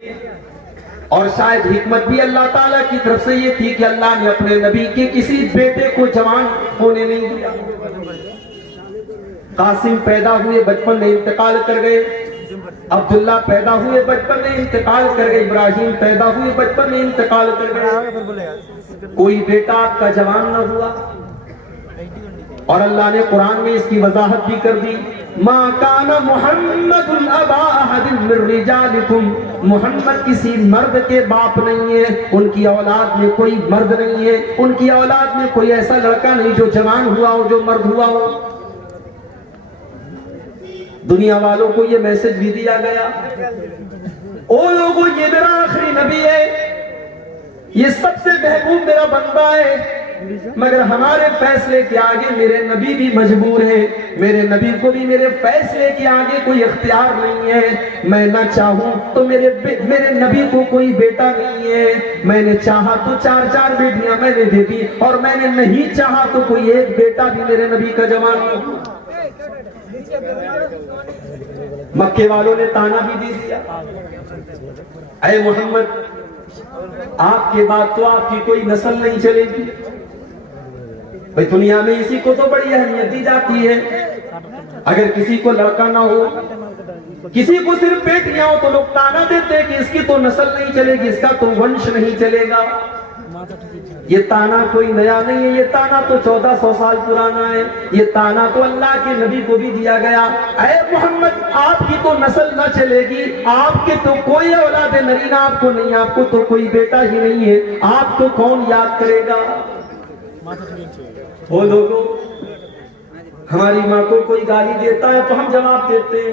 اور شاید حکمت بھی اللہ تعالیٰ کی طرف سے یہ تھی کہ اللہ نے اپنے نبی کے کسی بیٹے کو جوان ہونے نہیں دیا۔ قاسم پیدا ہوئے بچپن میں انتقال کر گئے، عبداللہ پیدا ہوئے بچپن میں انتقال کر گئے، ابراہیم پیدا ہوئے بچپن میں انتقال کر گئے، کوئی بیٹا آپ کا جوان نہ ہوا۔ اور اللہ نے قرآن میں اس کی وضاحت بھی کر دی، ما کان محمد ابا احد من رجالکم، محمد کسی مرد کے باپ نہیں ہے، ان کی اولاد میں کوئی مرد نہیں ہے، ان کی اولاد میں کوئی ایسا لڑکا نہیں جو جوان ہوا ہو، جو مرد ہوا ہو۔ دنیا والوں کو یہ میسج بھی دیا گیا، او لوگوں یہ میرا آخری نبی ہے، یہ سب سے محبوب میرا بندہ ہے، مگر ہمارے فیصلے کے آگے میرے نبی بھی مجبور ہے، میرے نبی کو بھی میرے فیصلے کے آگے کوئی اختیار نہیں ہے۔ میں نہ چاہوں تو میرے نبی کو کوئی بیٹا نہیں ہے، میں نے چاہا تو 4 بیٹیاں میں نے دے دی، اور میں نے نہیں چاہا تو کوئی ایک بیٹا بھی میرے نبی کا جوان نہیں۔ مکے والوں نے تانا بھی دے دیا، اے محمد آپ کے بعد تو آپ کی کوئی نسل نہیں چلے گی، بھئی دنیا میں اسی کو تو بڑی اہمیت دی جاتی ہے، اگر کسی کو لڑکا نہ ہو، کسی کو صرف بیٹیاں ہو تو لوگ تانا دیتے ہیں کہ اس کی تو نسل نہیں چلے گی، اس کا تو ونش نہیں چلے گا۔ یہ تانا کوئی نیا نہیں ہے، یہ تانا تو 1400 سال پرانا ہے، یہ تانا تو اللہ کے نبی کو بھی دیا گیا، اے محمد آپ کی تو نسل نہ چلے گی، آپ کے تو کوئی اولاد نرینہ آپ کو نہیں، آپ کو تو کوئی بیٹا ہی نہیں ہے، آپ کو کون یاد کرے گا؟ وہ لوگوں ہماری ماں کو کوئی گالی دیتا ہے تو ہم جواب دیتے ہیں،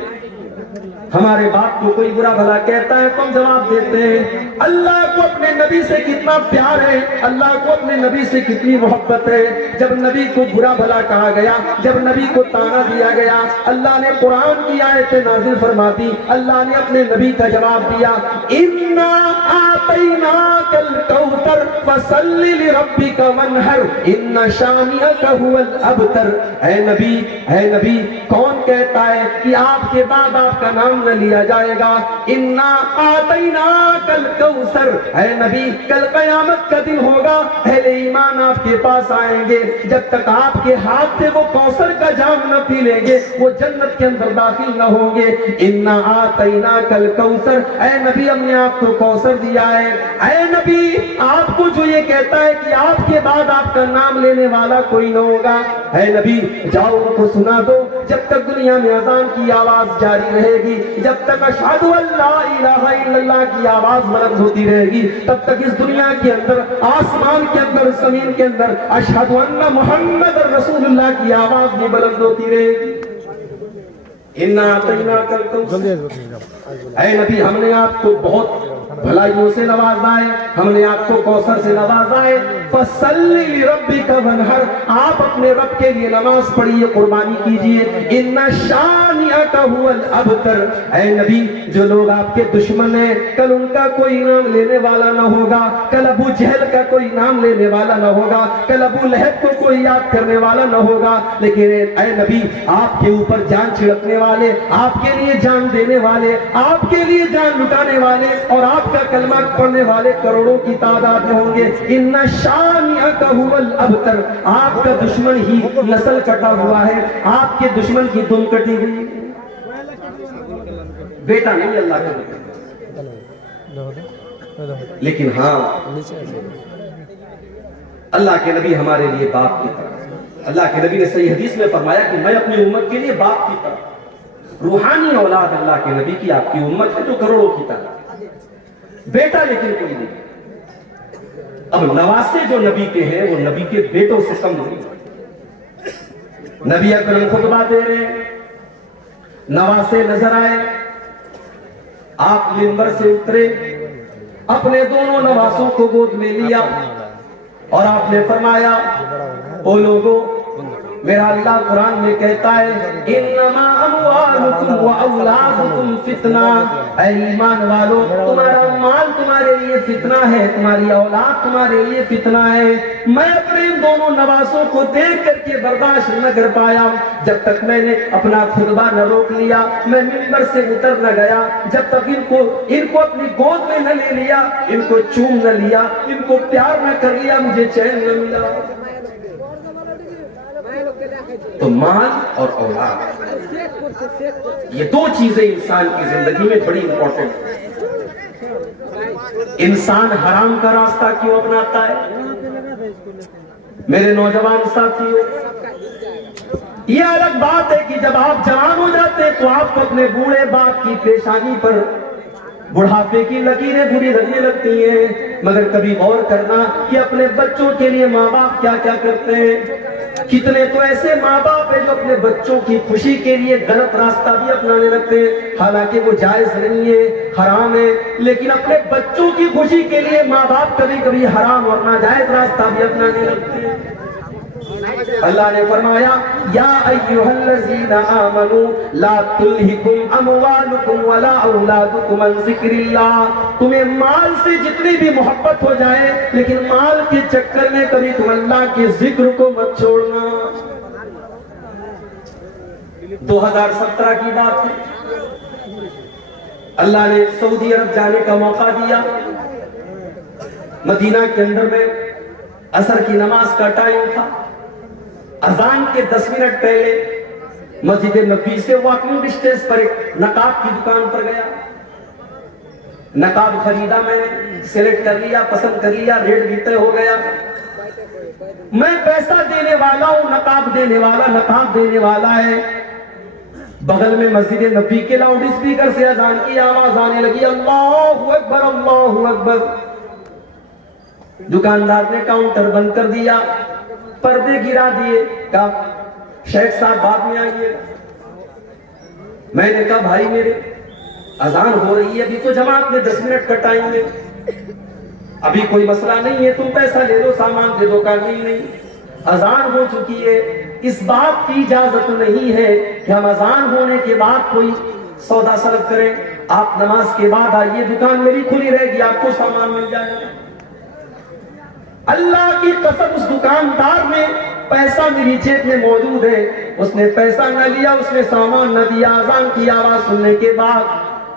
ہمارے باپ کو کوئی برا بھلا کہتا ہے تو ہم جواب دیتے ہیں۔ اللہ کو اپنے نبی سے کتنا پیار ہے، اللہ کو اپنے نبی سے کتنی محبت ہے، جب نبی کو برا بھلا کہا گیا، جب نبی کو تانا دیا گیا، اللہ نے قرآن کی آیتیں نازل فرما دی، اللہ نے اپنے نبی کا جواب دیا، اِنَّا آتَيْنَاكَ الْكَوْثَرَ فَصَلِّ لِرَبِّكَ وَانْحَرْ إِنَّ شَانِئَكَ هُوَ الْأَبْتَرُ۔ اے نبی کون کہتا ہے کہ آپ کے بعد آپ کا نام نہ لیا جائے گا؟ اِنَّا آتَيْنَاكَ الْكَوْثَرَ، اے نبی کل قیامت کا دن ہوگا، اہل ایمان آپ کے پاس آئیں گے، جب تک آپ کے ہاتھ سے وہ کوثر کا جام نہ پی لیں گے وہ جنت کے اندر داخل نہ ہوں گے۔ اِنَّا آتَيْنَاكَ الْكَوْثَرَ، اے نبی ہم نے آپ کو کوثر دیا ہے۔ اے نبی آپ کو جو یہ کہتا ہے کہ آپ کے بعد آپ کا نام لینے والا کوئی نہ ہوگا، اے نبی جاؤ ان کو سنا دو، جب تک دنیا میں اذان کی آواز جاری رہے گی، جب تک اشہد ان لا الہ الا اللہ کی آواز بلند ہوتی رہے گی، تب تک اس دنیا کے اندر، آسمان کے اندر، زمین کے اندر اشہد ان محمد رسول اللہ کی آواز بھی بلند ہوتی رہے گی۔ اِنَّا أَعْطَيْنَاكَ الْكَوْثَرَ، اے نبی ہم نے آپ کو بہت بھلائیوں سے نوازا ہے، ہم نے آپ کو کوثر سے نوازا ہے، فَصَلِّ لِرَبِّكَ وَانْحَرْ، آپ اپنے رب کے لیے نماز پڑھیے، قربانی کیجئے۔ اِنَّ شَانِئَكَ هُوَ الْأَبْتَرُ، اے نبی جو لوگ آپ کے دشمن ہیں کل ان کا کوئی نام لینے والا نہ ہوگا، کل ابو جہل کا کوئی نام لینے والا نہ ہوگا، کل ابو لہب کو کوئی یاد کرنے والا نہ ہوگا، لیکن اے نبی آپ کے اوپر جان چھڑکنے والے، آپ کے لیے جان دینے والے، آپ کے لیے جان لٹانے والے اور آپ کا کلمہ پڑھنے والے کروڑوں کی تعداد میں ہوں گے۔ اِنَّ شَانِئَكَ هُوَ الْأَبْتَرُ، آپ کا دشمن ہی نسل کٹا ہوا ہے، آپ کے دشمن کی دم کٹی ہوئی، بیٹا نہیں اللہ کا، لیکن ہاں اللہ کے نبی ہمارے لیے باپ کی طرح، اللہ کے نبی نے صحیح حدیث میں فرمایا کہ میں اپنی امت کے لیے باپ کی طرح، روحانی اولاد اللہ کے نبی کی آپ کی امت ہے جو کروڑوں کی طرح، بیٹا لیکن کوئی نہیں۔ اب نواسے جو نبی کے ہیں وہ نبی کے بیٹوں سے کم نہیں۔ نبی اکرم خطبہ دے رہے ہیں، نواسے نظر آئے، آپ منبر سے اترے، اپنے دونوں نواسوں کو گود میں لیا اور آپ نے فرمایا، او لوگوں میرا اللہ قرآن میں کہتا ہے انما اموالکم و اولادکم فتنہ، اے ایمان والو تمہارا مال تمہارے لیے لیے فتنہ ہے, تمہاری اولاد تمہارے لیے فتنہ ہے. میں اپنے ان دونوں نواسوں کو دیکھ کر کے برداشت نہ کر پایا, جب تک میں نے اپنا خطبہ نہ روک لیا, میں منبر سے اتر نہ گیا, جب تک ان کو اپنی گود میں نہ لے لیا, ان کو چوم نہ لیا, ان کو پیار نہ کر لیا, مجھے چین نہ ملا. تو مال اور اولاد, یہ دو چیزیں انسان کی زندگی میں بڑی امپورٹنٹ ہیں. انسان حرام کا راستہ کیوں اپناتا ہے؟ میرے نوجوان ساتھیوں, یہ الگ بات ہے کہ جب آپ جوان ہو جاتے ہیں تو آپ کو اپنے بوڑھے باپ کی پیشانی پر بڑھاپے کی لکیریں بری لگنے لگتی ہیں, مگر کبھی غور کرنا کہ اپنے بچوں کے لیے ماں باپ کیا کیا کرتے ہیں. کتنے تو ایسے ماں باپ ہیں جو اپنے بچوں کی خوشی کے لیے غلط راستہ بھی اپنانے لگتے ہیں, حالانکہ وہ جائز نہیں ہے, حرام ہے, لیکن اپنے بچوں کی خوشی کے لیے ماں باپ کبھی کبھی حرام اور ناجائز راستہ بھی اپنانے لگتے ہیں. اللہ نے فرمایا یا ایھا الذین آمنوا لا تلھکم اموالکم ولا اولادکم عن ذکر اللہ. تمہیں مال سے جتنی بھی محبت ہو جائے لیکن مال کے چکر میں کبھی تم اللہ کے ذکر کو مت چھوڑنا. 2017 کی بات ہے, اللہ نے سعودی عرب جانے کا موقع دیا. مدینہ کے اندر میں عصر کی نماز کا ٹائم تھا. اذان کے 10 منٹ پہلے مسجد نبوی سے واکنگ ڈسٹینس پر ایک نقاب کی دکان پر گیا. نقاب خریدا, میں نے سلیکٹ کر لیا, پسند کر لیا, ریٹ بھی طے ہو گیا. میں پیسہ دینے والا ہوں, نقاب دینے والا نقاب دینے والا ہے. بغل میں مسجد نبوی کے لاؤڈ اسپیکر سے اذان کی آواز آنے لگی, اللہ اکبر اللہ اکبر. دکاندار نے کاؤنٹر بند کر دیا, پردے گرا دیے, کہا شیخ صاحب بعد میں آئیے. میں نے کہا بھائی میرے اذان ہو رہی ہے, ابھی تو جماعت میں 10 منٹ کا ٹائم ہے, ابھی کوئی مسئلہ نہیں ہے, تم پیسہ لے دو, سامان دے دو. کہا نہیں, اذان ہو چکی ہے, اس بات کی اجازت نہیں ہے کہ ہم اذان ہونے کے بعد کوئی سودا سلب کریں. آپ نماز کے بعد آئیے, دکان میری کھلی رہے گی, آپ کو سامان مل جائے گا. اللہ کی قسم اس دکاندار نے پیسہ میری جیب میں موجود ہے, اس نے پیسہ نہ لیا, اس نے سامان نہ دیا. اذان کی آواز سننے کے بعد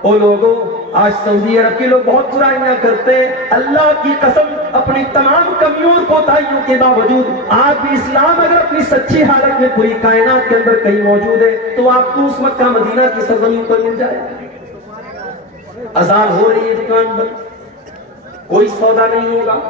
او لوگوں, آج سعودی عرب کے لوگ بہت برائیاں کرتے ہیں. اللہ کی قسم اپنی تمام کمیوں اور کوتاہیوں کے باوجود آج بھی اسلام اگر اپنی سچی حالت میں پوری کائنات کے اندر کہیں موجود ہے تو آپ کو اس مکہ مدینہ کی سرزمین پر مل جائے. اذان ہو رہی ہے, دکان بند, کوئی سودا نہیں ہوگا.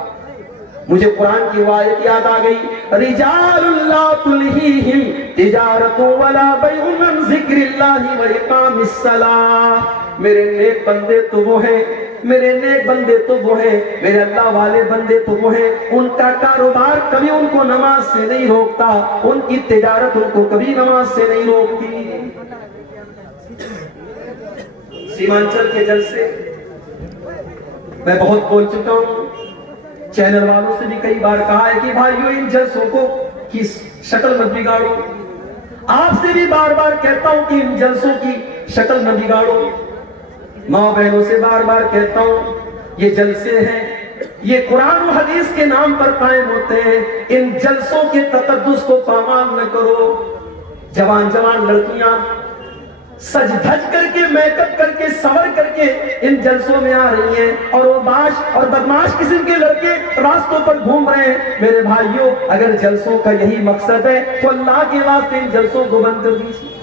مجھے قرآن کی آیت یاد آ گئی, رجال لا تلہیہم تجارت ولا بیع عن ذکر اللہ واقام الصلاۃ. میرے نیک بندے تو وہ ہیں, میرے نیک بندے تو وہ ہیں, میرے اللہ والے بندے تو وہ ہیں, ان کا کاروبار کبھی ان کو نماز سے نہیں روکتا, ان کی تجارت ان کو کبھی نماز سے نہیں روکتی. سیمانچل کے جلسے میں بہت بول چکا ہوں, چینل والوں سے بھی کئی بار کہا ہے کہ بھائیو ان جلسوں کو کی شکل مت بگاڑو. آپ سے بھی بار بار کہتا ہوں کہ ان جلسوں کی شکل نہ بگاڑو. ماں بہنوں سے بار بار کہتا ہوں, یہ جلسے ہیں, یہ قرآن و حدیث کے نام پر قائم ہوتے ہیں, ان جلسوں کے تقدس کو پامال نہ کرو. جوان جوان لڑکیاں سج دھج کر کے, میک اپ کر کے, سور کر کے ان جلسوں میں آ رہی ہیں, اور وہ باش اور بدماش قسم کے لڑکے راستوں پر گھوم رہے ہیں. میرے بھائیوں, اگر جلسوں کا یہی مقصد ہے تو اللہ کے واسطے ان جلسوں کو بند کر دیجیے.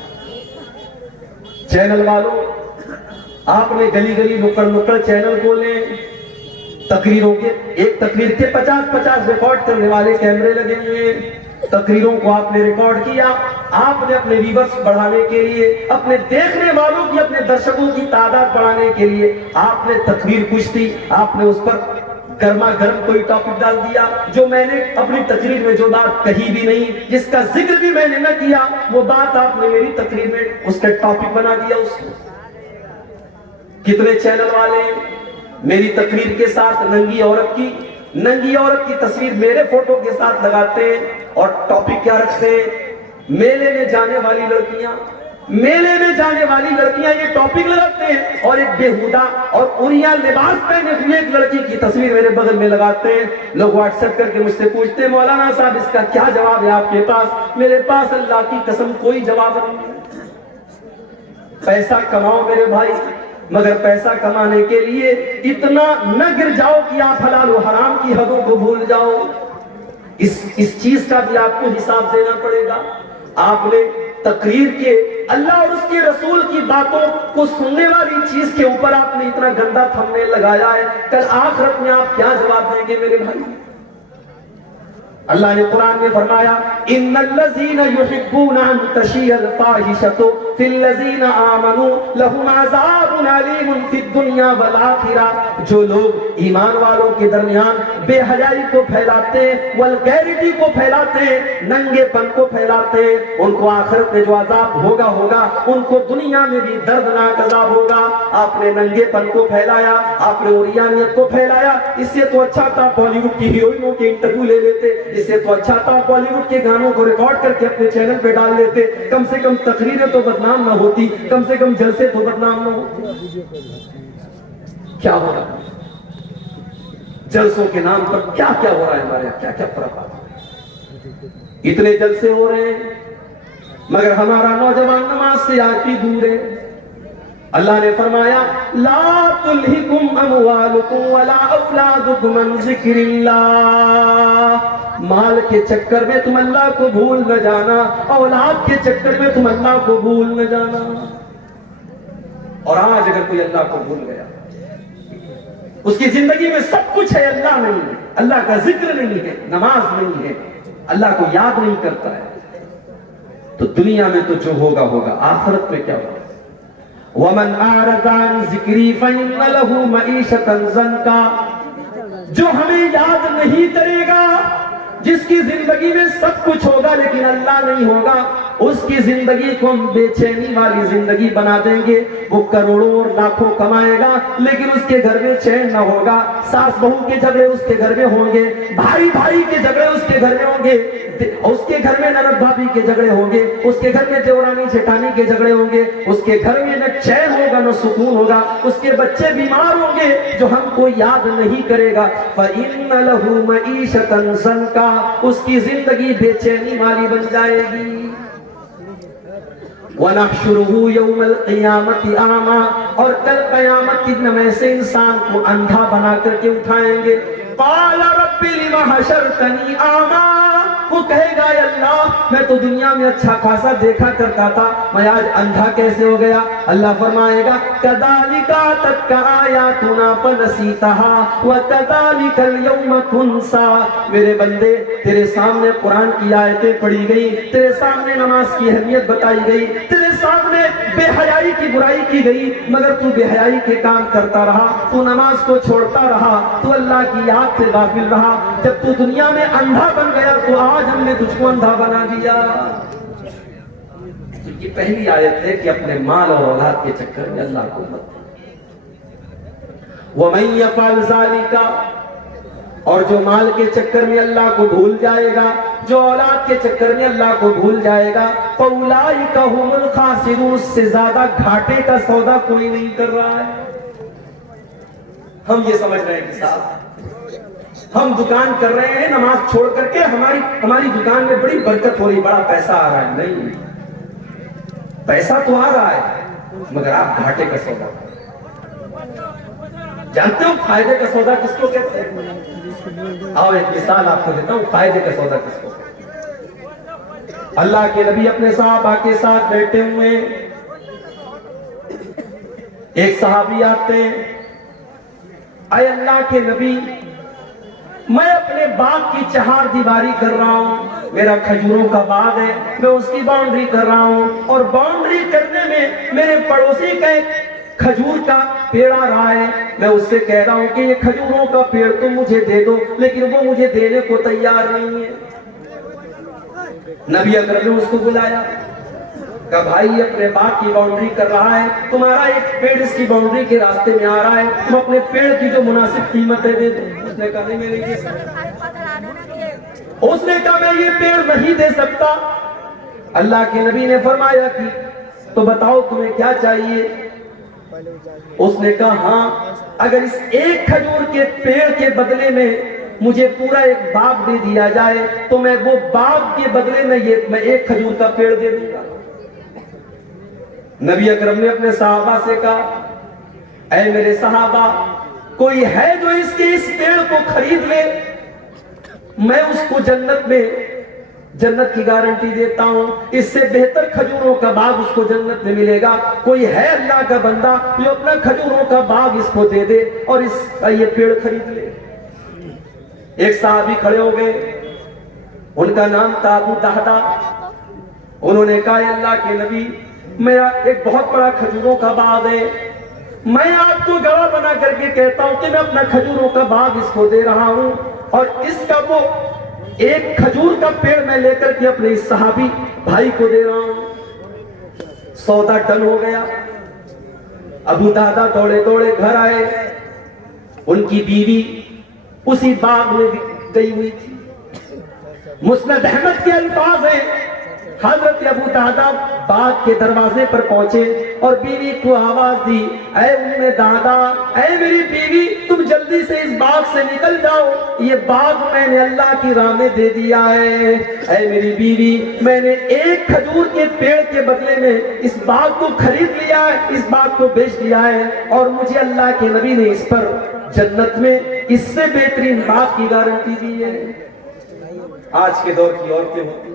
چینل والوں, آپ نے گلی گلی نکڑ نکڑ چینل کھولے, تقریروں کے ایک تقریر کے 50 ریکارڈ کرنے والے کیمرے لگے ہوئے ہیں. تقریروں کو آپ نے ریکارڈ کیا, آپ نے اپنے ویورز بڑھانے کے لیے, اپنے دیکھنے والوں کی, اپنے درشکوں کی تعداد بڑھانے کے لیے آپ نے تقریر کچھ تھی, آپ نے اس پر گرما گرم کوئی ٹاپک ڈال دیا جو میں نے اپنی تقریر میں جو بات کہی بھی نہیں, جس کا ذکر بھی میں نے نہ کیا, وہ بات آپ نے میری تقریر میں اس کا ٹاپک بنا دیا. اس کو کتنے چینل والے میری تقریر کے ساتھ ننگی عورت کی تصویر میرے فوٹو کے ساتھ لگاتے ہیں, اور ٹاپک کیا رکھتے ہیں, میلے میں جانے والی لڑکیاں, میلے میں جانے والی لڑکیاں یہ ٹاپک لگاتے ہیں اور ایک بےہودہ اور اوریا لباس پہنے ہوئے ایک لڑکی کی تصویر میرے بغل میں لگاتے ہیں. لوگ واٹس ایپ کر کے مجھ سے پوچھتے ہیں مولانا صاحب اس کا کیا جواب ہے آپ کے پاس؟ میرے پاس اللہ کی قسم کوئی جواب نہیں ہے. پیسہ کماؤ میرے بھائی، مگر پیسہ کمانے کے لیے اتنا نہ گر جاؤ کہ آپ حلال و حرام کی حدوں کو بھول جاؤ. اس چیز کا بھی آپ کو حساب دینا پڑے گا. آپ نے تقریر کے اللہ اور اس کے رسول کی باتوں کو سننے والی چیز کے اوپر آپ نے اتنا گندا تھم نیل لگایا ہے، کل آخرت میں آپ کیا جواب دیں گے میرے بھائی؟ اللہ نے قرآن میں فرمایا ان الذین یحبون ان تشیع الفاحشۃ فی الذین آمنوا لهم عذاب علیم فی الدنیا والآخرہ. جو لوگ ایمان والوں کے درمیان بے حیائی کو پھیلاتے ہیں، والگیرٹی کو پھیلاتے ہیں، ننگے پن کو پھیلاتے ہیں، ان کو آخرت میں جو عذاب ہوگا ان کو دنیا میں بھی دردناک عذاب ہوگا. آپ نے ننگے پن کو پھیلایا، آپ نے اوریانیت کو پھیلایا. اس سے تو اچھا تھا بالی ووڈ کی ہیروئنوں کے انٹرویو لے لیتے، اس سے تو اچھا تھا بالی ووڈ کے گانوں کو ریکارڈ کر کے اپنے چینل پہ ڈال لیتے. کم سے کم تقریریں تو بدنام نہ ہوتی، کم سے کم جلسے تو بدنام نہ ہوتے. کیا ہو رہا ہے جلسوں کے نام پر؟ کیا کیا ہو رہا ہے ہمارے یہاں؟ کیا کیا فرق آتا ہے؟ اتنے جلسے ہو رہے ہیں مگر ہمارا نوجوان نماز سے آتی دور ہے. اللہ نے فرمایا لا تلہکم اموالکم ولا اولادکم عن ذکر اللہ. مال کے چکر میں تم اللہ کو بھول نہ جانا، اولاد کے چکر میں تم اللہ کو بھول نہ جانا. اور آج اگر کوئی اللہ کو بھول گیا، اس کی زندگی میں سب کچھ ہے، اللہ نہیں ہے، اللہ کا ذکر نہیں ہے، نماز نہیں ہے، اللہ کو یاد نہیں کرتا ہے، تو دنیا میں تو جو ہوگا آخرت میں کیا ہوگا؟ وَمَنْ أَعْرَضَ عَنْ ذِكْرِي فَإِنَّ لَهُ مَعِيشَةً ضَنْكًا. جو ہمیں یاد نہیں کرے گا، جس کی زندگی میں سب کچھ ہوگا لیکن اللہ نہیں ہوگا، اس کی زندگی کو ہم بے چینی والی زندگی بنا دیں گے. وہ کروڑوں اور لاکھوں کمائے گا لیکن اس کے گھر میں چین نہ ہوگا. ساس بہو کے جھگڑے اس کے گھر میں ہوں گے، بھائی بھائی کے جھگڑے اس کے گھر میں ہوں گے، اس کے گھر میں ننند بھابھی کے جھگڑے ہوں گے، اس کے گھر میں دیورانی جیٹھانی کے جھگڑے ہوں گے، اس کے گھر میں نہ چین ہوگا نہ سکون ہوگا. اس کے بچے بیمار ہوں گے جو ہم کو یاد نہیں کرے گا. فَإِنَّ لَهُ مَعِيشَةً ضَنْكًا. اس کی زندگی بے چینی والی بن جائے گی. وَنَحْشُرُهُ يَوْمَ الْقِيَامَةِ أَعْمَى. اور کل قیامت کے دن ہم ایسے انسان کو اندھا بنا کر کے اٹھائیں گے. قَالَ رَبِّ لِمَ حَشَرْتَنِي أَعْمَى. وہ کہے گا اے اللہ میں تو دنیا میں اچھا خاصا دیکھا کرتا تھا، میں آج اندھا کیسے ہو گیا؟ اللہ فرمائے گا كَذَلِكَ أَتَتْكَ آيَاتُنَا فَنَسِيتَهَا وَكَذَلِكَ الْيَوْمَ تُنْسَى. میرے بندے تیرے سامنے قرآن کی آیتیں پڑھی گئی، تیرے سامنے نماز کی اہمیت بتائی گئی، تیرے سامنے بے حیائی کی برائی کی گئی، مگر تو بے حیائی کے کام کرتا رہا، تو نماز کو چھوڑتا رہا، تو اللہ کی یاد سے غافل رہا. جب تو دنیا میں اندھا بن گیا تو آج ہم نے تجھ کو اندھا بنا دیا. یہ پہلی آیت ہے کہ اپنے مال اور اولاد کے چکر میں اللہ کو مت. وَمَن يَفْعَلْ ذَلِكَ. اور جو مال کے چکر میں اللہ کو بھول جائے گا، جو اولاد کے چکر میں اللہ کو بھول جائے گا، فَأُولَٰئِكَ هُمُ الْخَاسِرُونَ. اس سے زیادہ گھاٹے کا سودا کوئی نہیں کر رہا ہے. ہم یہ سمجھ رہے ہیں کہ صاحب ہم دکان کر رہے ہیں نماز چھوڑ کر کے، ہماری دکان میں بڑی برکت ہو رہی، بڑا پیسہ آ رہا ہے. نہیں، پیسہ تو آ رہا ہے مگر آپ گھاٹے کا سودا. جانتے ہو فائدے کا سودا کس کو کہتے ہیں؟ آؤ ایک مثال آپ کو دیتا ہوں، فائدے کا سودا کس کو کہتے ہیں. اللہ کے نبی اپنے صحابہ کے ساتھ بیٹھے ہوئے، ایک صحابی آتے ہیں، اے اللہ کے نبی میں اپنے باغ کی چہار دیواری کر رہا ہوں، میرا کھجوروں کا باغ ہے، میں اس کی باؤنڈری کر رہا ہوں، اور باؤنڈری کرنے میں میرے پڑوسی کا ایک کھجور کا پیڑ آ رہا ہے. میں اس سے کہہ رہا ہوں کہ یہ کھجوروں کا پیڑ تم مجھے دے دو، لیکن وہ مجھے دینے کو تیار نہیں ہے. نبی اکرم نے اس کو بلایا، کہ بھائی اپنے باغ کی باؤنڈری کر رہا ہے، تمہارا ایک پیڑ اس کی باؤنڈری کے راستے میں آ رہا ہے، تم اپنے پیڑ کی جو مناسب قیمت ہے دے دو. اس نے کہا نہیں میں نہیں دے سکتا. اس نے کہا میں یہ پیڑ نہیں دے سکتا. اللہ کے نبی نے فرمایا کہ تو بتاؤ تمہیں کیا چاہیے؟ اس نے کہا ہاں، اگر اس ایک کھجور کے پیڑ کے بدلے میں مجھے پورا ایک باغ دے دیا جائے تو میں وہ باغ کے بدلے میں ایک کھجور کا پیڑ دے دوں گا۔ نبی اکرم نے اپنے صحابہ سے کہا اے میرے صحابہ، کوئی ہے جو اس پیڑ کو خرید لے؟ میں اس کو جنت کی گارنٹی دیتا ہوں، اس سے بہتر کھجوروں کا باغ اس کو جنت میں ملے گا۔ کوئی ہے اللہ کا بندہ جو اپنا کھجوروں کا باغ اس کو دے دے اور اس کا یہ پیڑ خرید لے؟ ایک صحابی کھڑے ہو گئے، ان کا نام تھا ابو دہدہ۔ انہوں نے کہا اے اللہ کے نبی، میرا ایک بہت بڑا کھجوروں کا باغ ہے، میں آپ کو گواہ بنا کر کے کہتا ہوں کہ میں اپنا کھجوروں کا باغ اس کو دے رہا ہوں، اور اس کا وہ ایک کھجور کا پیڑ میں لے کر کے اپنے اس صحابی بھائی کو دے رہا ہوں۔ سودا ڈن ہو گیا۔ ابو دہدہ دوڑے دوڑے گھر آئے، ان کی بیوی اسی باغ میں گئی ہوئی تھی۔ مسند احمد کے الفاظ ہیں، حضرت ابو دہدہ باغ کے دروازے پر پہنچے اور بیوی کو آواز دی، اے ام دہدہ، اے میری بیوی، تم جلدی سے اس باغ سے نکل جاؤ، یہ باغ میں نے اللہ کی راہ میں دے دیا ہے۔ اے میری بیوی، میں نے ایک کھجور کے پیڑ کے بدلے میں اس باغ کو خرید لیا ہے، اس باغ کو بیچ دیا ہے، اور مجھے اللہ کے نبی نے اس پر جنت میں اس سے بہترین باغ کی گارنٹی دی ہے۔ آج کے دور کی عورتیں ہوتی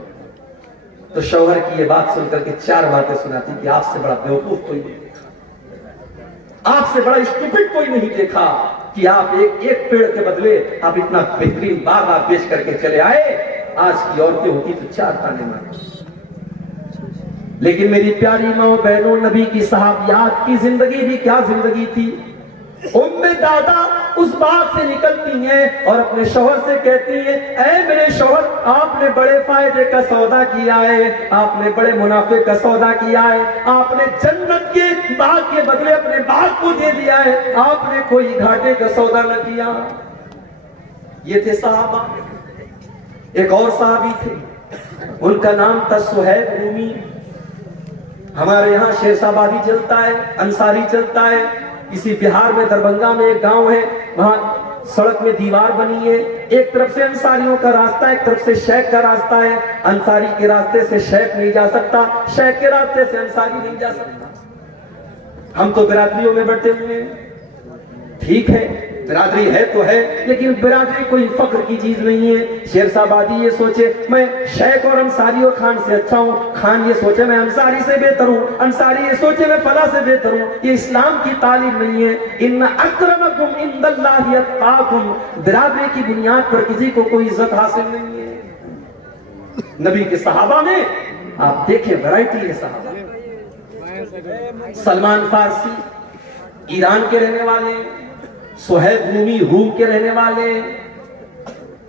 تو شوہر کی یہ بات سن کر کے 4 باتیں سناتی کہ آپ سے بڑا بیوقوف کوئی نہیں دیکھا، آپ سے بڑا اسٹوپڈ کوئی نہیں دیکھا کہ آپ ایک پیڑ کے بدلے آپ اتنا بہترین باغ آپ بیچ کر کے چلے آئے۔ آج کی عورتیں ہوتی تو 4 تانے مارتی۔ لیکن میری پیاری ماں بہنوں، نبی کی صحابیات کی زندگی بھی کیا زندگی تھی۔ ام دادا اس باغ سے نکلتی ہیں اور اپنے شوہر سے کہتی ہیں، اے میرے شوہر، آپ نے بڑے فائدے کا سودا کیا ہے، آپ نے بڑے منافع کا سودا کیا ہے، آپ نے جنت کے باغ کے بدلے اپنے باغ کو دے دیا ہے، آپ نے کوئی گھاٹے کا سودا نہ کیا۔ یہ تھے صحابہ۔ ایک اور صحابی تھے، ان کا نام تھا سہیب رومی۔ ہمارے یہاں شیرسابادی چلتا ہے، انصاری چلتا ہے۔ اسی بہار میں دربھنگا میں ایک گاؤں ہے، وہاں سڑک میں دیوار بنی ہے، ایک طرف سے انصاریوں کا راستہ، ایک طرف سے شیخ کا راستہ ہے۔ انصاری کے راستے سے شیخ نہیں جا سکتا، شیخ کے راستے سے انصاری نہیں جا سکتا۔ ہم تو برادریوں میں بٹے ہوئے ہیں، ٹھیک ہے، برادری ہے تو ہے، لیکن برادری کوئی فخر کی چیز نہیں ہے۔ شیرسابادی یہ سوچے میں شیخ اور انصاری اور خان سے اچھا ہوں، خان یہ سوچے میں انصاری سے بہتر ہوں، انصاری یہ سوچے میں فلاں سے بہتر ہوں، یہ اسلام کی تعلیم نہیں ہے۔ ان اکرمکم عند اللہ اتقاکم، برادری کی بنیاد پر کسی کو کوئی عزت حاصل نہیں ہے۔ نبی کے صحابہ میں آپ دیکھیں ورائٹی ہے صحابہ۔ سلمان فارسی ایران کے رہنے والے، سہیب رومی روم کے رہنے والے،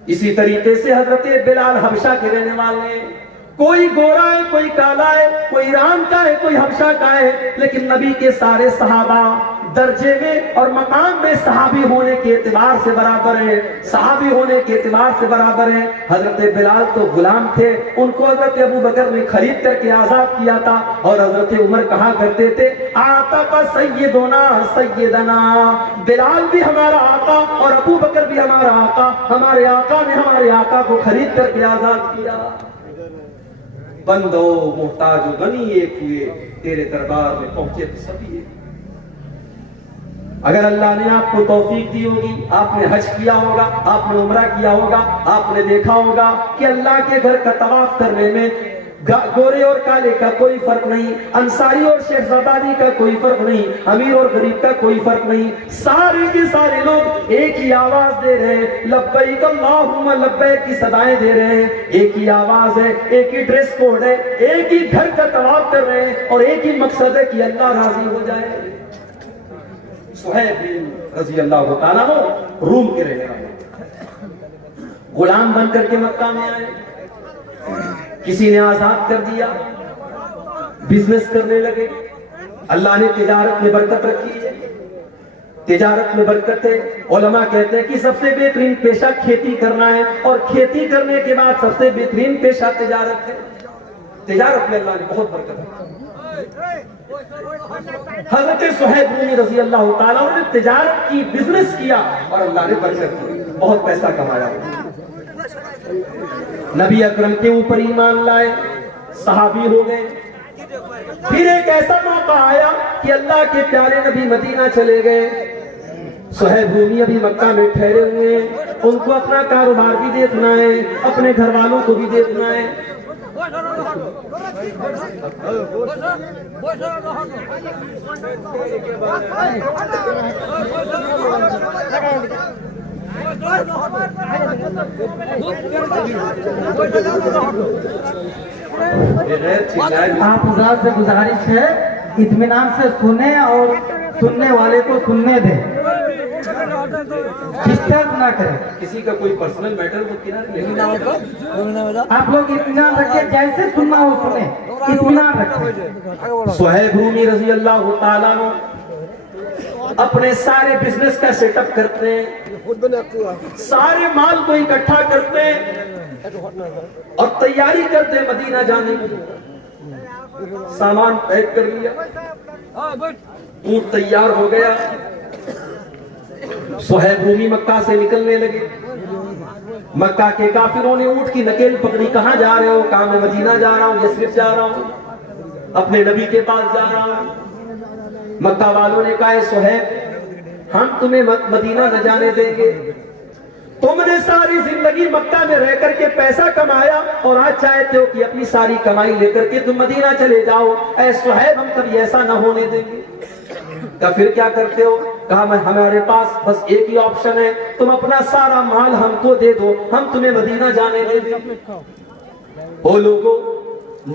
اسی طریقے سے حضرت بلال حبشہ کے رہنے والے۔ کوئی گورا ہے، کوئی کالا ہے، کوئی ایران کا ہے، کوئی حبشہ کا ہے، لیکن نبی کے سارے صحابہ درجے میں اور مقام میں صحابی ہونے کے اعتبار سے برابر ہیں، صحابی ہونے کے اعتبار سے برابر ہیں۔ حضرت بلال تو غلام تھے، ان کو حضرت ابو بکر نے خرید کر کے آزاد کیا تھا، اور حضرت عمر کہا کرتے تھے آقا سیدنا سیدنا، بلال بھی ہمارا آقا اور ابو بکر بھی ہمارا آقا، ہمارے آقا نے ہمارے آقا کو خرید کر کے آزاد کیا۔ بندو محتاج و غنی ایک ہوئے، تیرے دربار میں پہنچے تو سبھی ایک۔ اگر اللہ نے آپ کو توفیق دی ہوگی، آپ نے حج کیا ہوگا، آپ نے عمرہ کیا ہوگا، آپ نے دیکھا ہوگا کہ اللہ کے گھر کا طواف کرنے میں گورے اور کالے کا کوئی فرق نہیں، انصاری اور شیرسابادی کا کوئی فرق نہیں، امیر اور غریب کا کوئی فرق نہیں، سارے کے سارے لوگ ایک ہی آواز دے رہے ہیں، لبیک اللہم لبیک کی صدائیں دے رہے ہیں، ایک ہی آواز ہے، ایک ہی ڈریس کوڈ ہے، ایک ہی گھر کا طواف کر رہے ہیں، اور ایک ہی مقصد ہے کہ اللہ راضی ہو جائے۔ سہیب رضی اللہ تعالیٰ روم کے رہنے والے، غلام بن کر کے مکہ میں آئے، کسی نے آزاد کر دیا، بزنس کرنے لگے۔ اللہ نے تجارت میں برکت رکھی ہے، تجارت میں برکت ہے۔ علماء کہتے ہیں کہ سب سے بہترین پیشہ کھیتی کرنا ہے، اور کھیتی کرنے کے بعد سب سے بہترین پیشہ تجارت ہے۔ تجارت میں اللہ نے بہت برکت رکھی۔ حضرت صہیب رومی رضی اللہ تعالیٰ عنہ نے تجارت کی، بزنس کیا اور اللہ نے برکت کی، بہت پیسہ کمایا۔ نبی اکرم کے اوپر ایمان لائے، صحابی ہو گئے۔ پھر ایک ایسا موقع آیا کہ اللہ کے پیارے نبی مدینہ چلے گئے۔ صہیب رومی ابھی مکہ میں ٹھہرے ہوئے ہیں، ان کو اپنا کاروبار بھی دیکھنا ہے، اپنے گھر والوں کو بھی دیکھنا ہے۔ آپ حضرات سے گزارش ہے اطمینان سے سنیں اور سننے والے کو سننے دیں، ڈسٹرب نہ کریں۔ کسی کا کوئی پرسنل میٹر وہ کنارے لے لیں۔ آپ لوگ اطمینان رکھیں، جیسے سننا ہو سنیں، اطمینان رکھیں۔ صہیب رومی رضی اللہ تعالیٰ عنہ اپنے سارے بزنس کا سیٹ اپ کرتے ہیں، سارے مال کو اکٹھا کرتے ہیں اور تیاری کرتے ہیں مدینہ جانے کی۔ سامان پیک کر لیا، اونٹ تیار ہو گیا، صہیب رومی مکہ سے نکلنے لگے۔ مکہ کے کافروں نے اونٹ کی نکیل پکڑی، کہاں جا رہے ہو؟ کہاں میں مدینہ جا رہا ہوں، یثرب جا رہا ہوں، اپنے نبی کے پاس جا رہا ہوں۔ مکہ والوں نے کہا اے صہیب، ہم تمہیں مدینہ نہ جانے دیں گے، تم نے ساری زندگی مکہ میں رہ کر کے پیسہ کمایا اور آج چاہتے ہو کہ اپنی ساری کمائی لے کر کے تم مدینہ چلے جاؤ، اے صہیب ہم کبھی ایسا نہ ہونے دیں گے۔ کہا پھر کیا کرتے ہو؟ کہا ہمارے پاس بس ایک ہی آپشن ہے، تم اپنا سارا مال ہم کو دے دو، ہم تمہیں مدینہ جانے دے دیں۔ او لوگوں،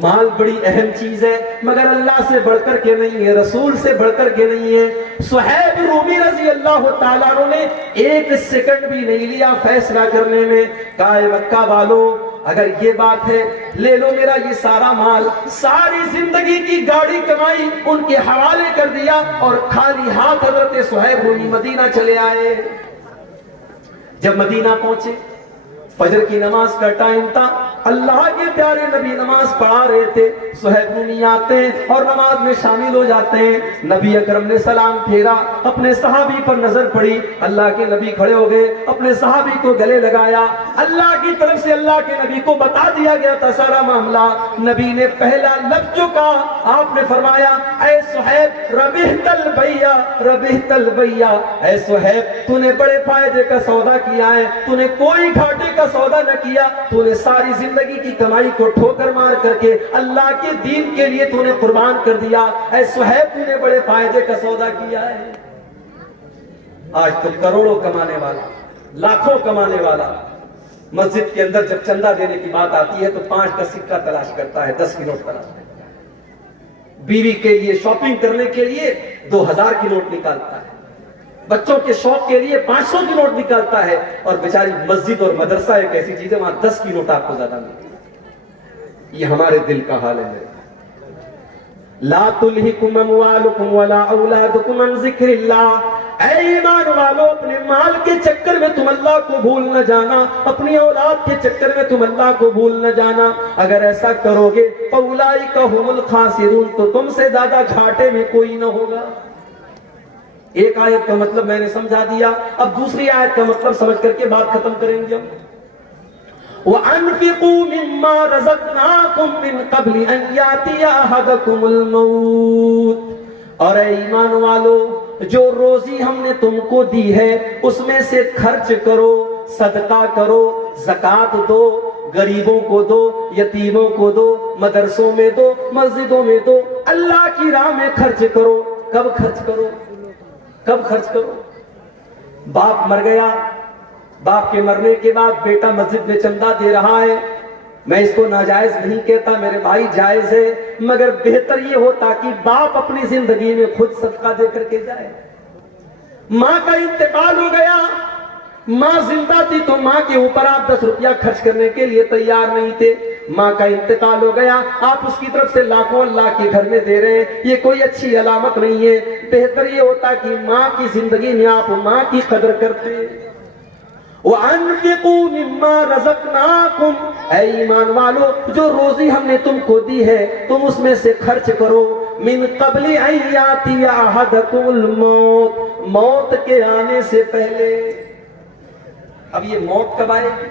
مال بڑی اہم چیز ہے مگر اللہ سے بڑھ کر کے نہیں ہے، رسول سے بڑھ کر کے نہیں ہے۔ صہیب رومی رضی اللہ تعالیٰ عنہ نے ایک سیکنڈ بھی نہیں لیا فیصلہ کرنے میں۔ کہا اے مکہ والو، اگر یہ بات ہے لے لو میرا یہ سارا مال، ساری زندگی کی گاڑی کمائی ان کے حوالے کر دیا اور خالی ہاتھ حضرت صہیب رومی مدینہ چلے آئے۔ جب مدینہ پہنچے، فجر کی نماز کا ٹائم تھا، اللہ کے پیارے نبی نماز پڑھا رہے تھے، صہیب رومی آتے ہیں اور نماز میں شامل ہو جاتے ہیں۔ نبی اکرم نے سلام پھیرا، اپنے صحابی پر نظر پڑی، اللہ کے نبی کھڑے ہو گئے، اپنے صحابی کو گلے لگایا۔ اللہ کی طرف سے اللہ کے نبی کو بتا دیا گیا تھا سارا معاملہ۔ نبی نے پہلا لفظ جو کہا، آپ نے فرمایا اے صہیب ربحت البیع ربحت البیع، اے صہیب تو نے بڑے فائدے کا سودا کیا ہے، تو نے کوئی گھاٹے کا سودا نہ کیا، تو نے ساری زندگی کی کمائی کو ٹھوکر مار کر کے اللہ کے دین کے لیے تو نے قربان کر دیا، اے صہیب تو نے بڑے فائدے کا سودا کیا ہے۔ آج تو کروڑوں کمانے والا، لاکھوں کمانے والا مسجد کے اندر جب چندہ دینے کی بات آتی ہے تو 5 کا سکہ تلاش کرتا ہے، 10 کی نوٹ تلاش کرتا ہے، بیوی کے لیے شاپنگ کرنے کے لیے 2000 کی نوٹ نکالتا ہے، بچوں کے شوق کے لیے 500 کی نوٹ نکالتا ہے، اور بیچاری مسجد اور مدرسہ ایک ایسی چیز ہے وہاں 10 کی نوٹ آپ کو زیادہ ملتی ہے۔ یہ ہمارے دل کا حال ہے۔ لا تلہکم اموالکم ولا اولادکم عن ذکر اللہ، اے ایمان والو اپنے مال کے چکر میں تم اللہ کو بھول نہ جانا، اپنی اولاد کے چکر میں تم اللہ کو بھول نہ جانا۔ اگر ایسا کرو گے فاولئک ھم الخاسرون، تو تم سے زیادہ گھاٹے میں کوئی نہ ہوگا۔ ایک آیت کا مطلب میں نے سمجھا دیا، اب دوسری آیت کا مطلب سمجھ کر کے بات ختم کریں گے ہم۔ وَأَنفِقُوا مِمَّا رَزَقْنَاكُم مِّن قَبْلِ أَن يَأْتِيَ أَحَدَكُمُ الْمَوْتُ، اور اے ایمان والو جو روزی ہم نے تم کو دی ہے اس میں سے خرچ کرو، صدقہ کرو، زکوٰۃ دو، غریبوں کو دو، یتیموں کو دو، مدرسوں میں دو، مسجدوں میں دو، اللہ کی راہ میں خرچ کرو۔ کب خرچ کرو؟ کب خرچ کرو؟ باپ مر گیا، باپ کے مرنے کے بعد بیٹا مسجد میں چندہ دے رہا ہے، میں اس کو ناجائز نہیں کہتا میرے بھائی، جائز ہے، مگر بہتر یہ ہوتا کہ باپ اپنی زندگی میں خود صدقہ دے کر کے جائے۔ ماں کا انتقال ہو گیا، ماں زندہ تھی تو ماں کے اوپر آپ 10 روپیہ خرچ کرنے کے لیے تیار نہیں تھے، ماں کا انتقال ہو گیا، آپ اس کی طرف سے لاکھوں اللہ کے گھر میں دے رہے ہیں، یہ کوئی اچھی علامت نہیں ہے۔ بہتر یہ ہوتا کہ ماں کی زندگی میں آپ ماں کی قدر کرتے۔ وَأَنْفِقُوا مِمَّا رَزَقْنَاكُمْ، اے ایمان والو جو روزی ہم نے تم کو دی ہے تم اس میں سے خرچ کرو، مِن قَبْلِ أَن يَأْتِيَ أَحَدَكُمُ الْمَوْتُ، موت کے آنے سے پہلے۔ اب یہ موت کب آئے گی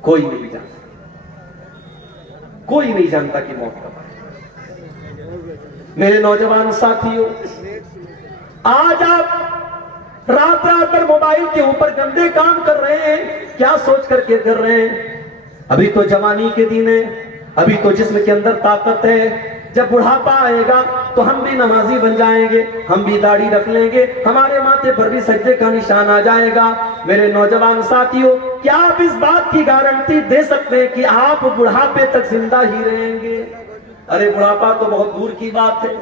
کوئی نہیں جانتا، کوئی نہیں جانتا کہ موت کب آئے۔ میرے نوجوان ساتھیوں، آج آپ رات رات پر موبائل کے اوپر گندے کام کر رہے ہیں، کیا سوچ کر کے کر رہے ہیں؟ ابھی تو جوانی کے دن ہے، ابھی تو جسم کے اندر طاقت ہے، جب بڑھاپا آئے گا تو ہم بھی نمازی بن جائیں گے، ہم بھی داڑھی رکھ لیں گے، ہمارے ماتھے پر بھی سجدے کا نشان آ جائے گا۔ میرے نوجوان ساتھیوں، کیا آپ اس بات کی گارنٹی دے سکتے ہیں کہ آپ بڑھاپے تک زندہ ہی رہیں گے؟ ارے بڑھاپا تو بہت دور کی بات ہے،